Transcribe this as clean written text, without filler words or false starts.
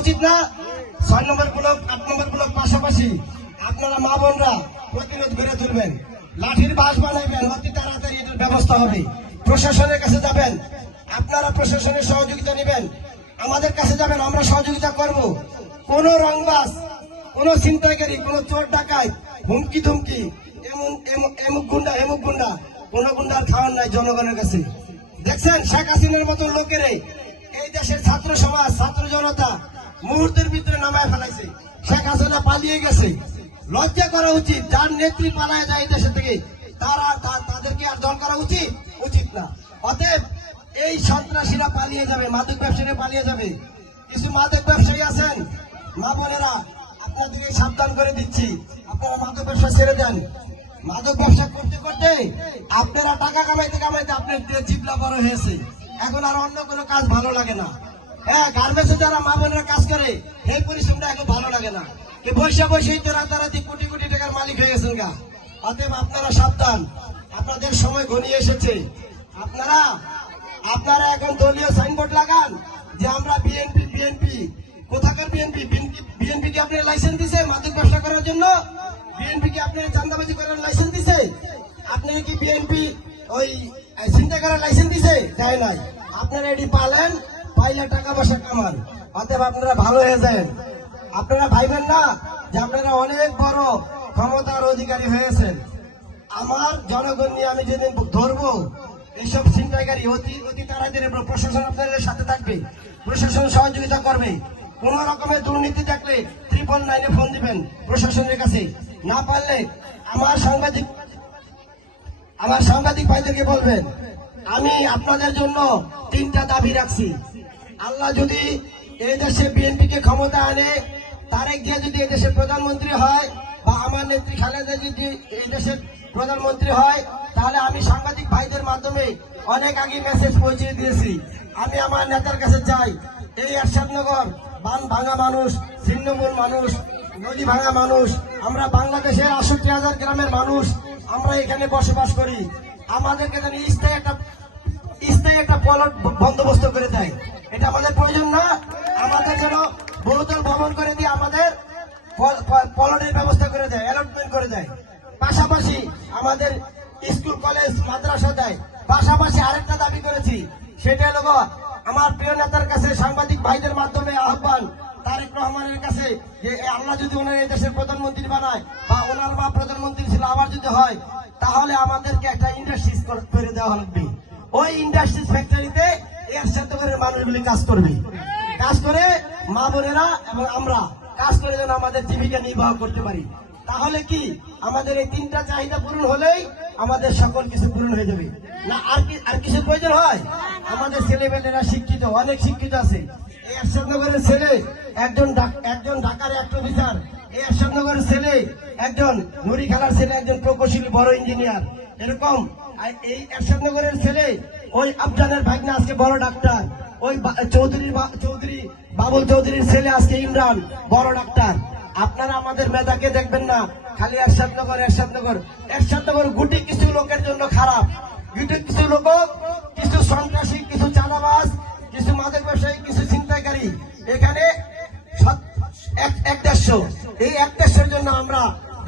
উচিত না? 6 নম্বর ব্লক 8 নম্বর ব্লক পাশাপাশি আপনারা মা বোনরা প্রতিরোধ গড়ে তুলবেন, লাঠির বাস বানাইবেন, অতি তাড়াতাড়ি এটার ব্যবস্থা হবে। প্রশাসনের কাছে যাবেন, আপনারা প্রশাসনের সহযোগিতা নেবেন, আমাদের কাছে যাবেন, আমরা সহযোগিতা করব। কোন রংবাজ, কোন ছিনতাইকারী, কোন চোর ডাকাত, হুমকি ধুমকি, এমুক গুন্ডা কোন গুন্ডার খাওয়ার নাই জনগণের কাছে। দেখছেন শেখ হাসিনার মতন লোকেরে এই দেশের ছাত্র সমাজ, ছাত্র জনতা মুহূর্তের ভিতরে নামায় ফেলাইছে। শেখ হাসিনা পালিয়ে গেছে, লজ্জা করা উচিত। যার নেত্রী পালায় যায় দেশের থেকে তাদেরকে আর দল করা উচিত না। অতএব এই সন্ত্রাসীরা পালিয়ে যাবে, মাদক ব্যবসায়ীরা পালিয়ে যাবে। কিছু মাদক ব্যবসায়ী আছেন, মা বোনেরা আপনাদেরকে সাবধান করে দিচ্ছি, আপনারা মাদক ব্যবসা ছেড়ে দেন। মাদক ব্যবসা করতে করতে আপনারা টাকা কামাইতে কামাইতে আপনার জিবলা বড় হয়েছে, এখন আর অন্য কোনো কাজ ভালো লাগে না। হ্যাঁ, গার্মেন্টসে যারা মা বোনেরা কাজ করে এই পরিশ্রমটা এখন ভালো লাগে না। বৈশা বৈশাই তো রাতারাতি কোটি কোটি টাকার মালিক হয়ে গেছেন গা। অতএব আপনারা সাবধান, আপনাদের সময় ঘনিয়ে এসেছে। আপনারা এখন দলীয় সাইনবোর্ড লাগান যে আমরা বিএনপি। কোথাকার বিএনপি? বিএনপি কি আপনার লাইসেন্স দিছে মাদক ব্যবসা করার জন্য? বিএনপি কি আপনার চাঁদাবাজি করার লাইসেন্স দিছে? আপনি কি বিএনপি ওই চিন্তা করার লাইসেন্স দিছে? দেয় নাই। আপনারা এটি পাইলে টাকা পয়সা কামান। অতএব আপনারা ভালো হয়ে যান। আপনারা ভাইবেন না যে আপনারা অনেক বড় ক্ষমতার অধিকারী হয়েছেন। আমার জনগণ নিয়ে আমি যেদিন ধরবো এইসব ছিনতাইকারী অতি তাড়াতাড়ি প্রশাসন আপনাদের সাথে থাকবে, প্রশাসন সহযোগিতা করবে। কোন রকমের দুর্নীতি দেখলে 999-এ ফোন দিবেন প্রশাসনের কাছে। না পারলে আমার সাংবাদিক ভাইদেরকে বলবেন। আমি আপনাদের জন্য 3টা দাবি রাখছি। আল্লাহ যদি এই দেশে বিএনপিকে ক্ষমতা আনে, তারেক জিয়া যদি এই দেশের প্রধানমন্ত্রী হয়, বা আমার নেত্রী খালেদা যদি এই দেশের প্রধানমন্ত্রী হয়, তাহলে আমি সাংবাদিক ভাইদের মাধ্যমে অনেক আগে মেসেজ পৌঁছে দিয়েছি। আমি আমার নেতার কাছে চাই, এই এরশাদনগর বান ভাঙা মানুষ, ছিন্নমূল মানুষ, নদী ভাঙা মানুষ, আমরা বাংলাদেশের 68,000 গ্রামের মানুষ, আমরা এখানে বসবাস করি। আমাদেরকে যেন স্থায়ী একটা প্লট বন্দোবস্ত করে দেয়। এটা আমাদের প্রয়োজন না? আমাদের যেন বহুতল ভবন করে দিয়ে আমাদের প্লটের ব্যবস্থা করে দেয়, অ্যালটমেন্ট করে দেয়। পাশাপাশি আমাদের স্কুল কলেজ মাদ্রাসা দেয়। পাশাপাশি আরেকটা দাবি করেছি, সেটা হলো আমার প্রিয় নেতার কাছে সাংবাদিক ভাইদের মাধ্যমে আহ্বান, তারেক রহমানের কাছে, যে আল্লাহ যদি ওনার এই দেশের প্রধানমন্ত্রী বানায়, বা ওনার মা প্রধানমন্ত্রী ছিল আবার যদি হয়, তাহলে আমাদেরকে একটা ইন্ডাস্ট্রিজ করে দেওয়া লাগবে। ওই ইন্ডাস্ট্রিজ ফ্যাক্টরিতে এরশাদনগরের মানুষগুলি কাজ করবে, কাজ করে মা বোনেরা এবং আমরা কাজ করে যেন আমাদের জীবিকা নির্বাহ করতে পারি। তাহলে কি আমাদের এই 3টা চাহিদা পূরণ হলেই আমাদের সকল কিছু পূরণ হয়ে যাবে না? আর কিছু প্রয়োজন হয়? আমাদের ছেলেমেয়েরা শিক্ষিত, অনেক শিক্ষিত আছে। এই এরশাদনগরের ছেলে একজন ঢাকার একটা অফিসার, এই এরশাদনগরের ছেলে একজন নুরি খেলার ছেলে একজন প্রকৌশলী বড় ইঞ্জিনিয়ার। এরকম এই এরশাদনগরের ছেলে ওই আফজানের ভাগ্নে আজকে বড় ডাক্তার, ওই চৌধুরী বাবুল চৌধুরীর ছেলে আজকে ইমরান বড় ডাক্তার। আপনারা আমাদের মেধাকে দেখবেন না, খালি এরশাদনগর গুটি কিছু লোকের জন্য খারাপ। গুটি কিছু লোক, কিছু সন্ত্রাসী, কিছু চাঁদাবাজ, কিছু মাদক ব্যবসায়ী, কিছু ছিনতাইকারী, এখানে 1 দেশ। এই 1 দেশের জন্য আমরা